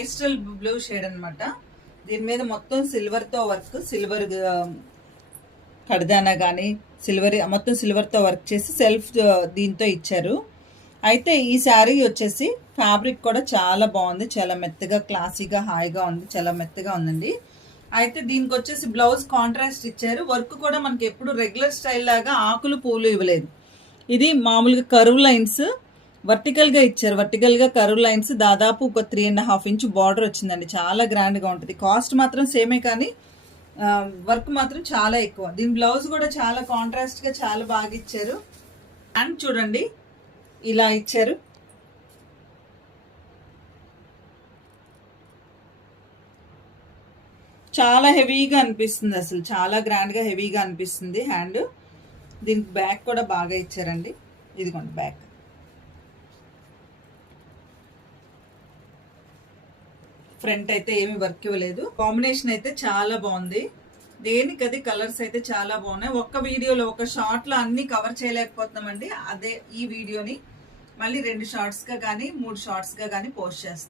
Pastel blue shade అన్నమాట. దీని మీద మొత్తం సిల్వర్తో వర్క్, సిల్వర్ కడదానా కానీ సిల్వర్, మొత్తం సిల్వర్తో వర్క్ చేసి సెల్ఫ్ దీంతో ఇచ్చారు. అయితే ఈ శారీ వచ్చేసి ఫ్యాబ్రిక్ కూడా చాలా బాగుంది, చాలా మెత్తగా క్లాసీగా హాయిగా ఉంది, చాలా మెత్తగా ఉందండి. అయితే దీనికి వచ్చేసి బ్లౌజ్ కాంట్రాస్ట్ ఇచ్చారు. వర్క్ కూడా మనకి ఎప్పుడు రెగ్యులర్ స్టైల్ లాగా ఆకులు పూలు ఇవ్వలేదు. ఇది మామూలుగా కర్వ్ లైన్స్ వర్టికల్గా ఇచ్చారు. వర్టికల్గా కర్వ్ లైన్స్ దాదాపు ఒక 3.5 ఇంచ్ బార్డర్ వచ్చిందండి. చాలా గ్రాండ్గా ఉంటుంది. కాస్ట్ మాత్రం సేమే కానీ వర్క్ మాత్రం చాలా ఎక్కువ. దీని బ్లౌజ్ కూడా చాలా కాంట్రాస్ట్గా చాలా బాగా ఇచ్చారు. అండ్ చూడండి ఇలా ఇచ్చారు. చాలా హెవీగా అనిపిస్తుంది, అసలు చాలా గ్రాండ్గా హెవీగా అనిపిస్తుంది హ్యాండ్. దీనికి బ్యాక్ కూడా బాగా ఇచ్చారండి. ఇదిగోండి బ్యాక్. ఫ్రంట్ అయితే ఏమి వర్క్ ఇవ్వలేదు. కాంబినేషన్ అయితే చాలా బాగుంది. దేనికది కలర్స్ అయితే చాలా బాగున్నాయి. ఒక్క వీడియోలో ఒక షార్ట్లో అన్ని కవర్ చేయలేకపోతున్నామండి. అదే ఈ వీడియోని మళ్ళీ 2 షార్ట్స్గా కానీ 3 షార్ట్స్గా కానీ పోస్ట్ చేస్తాం.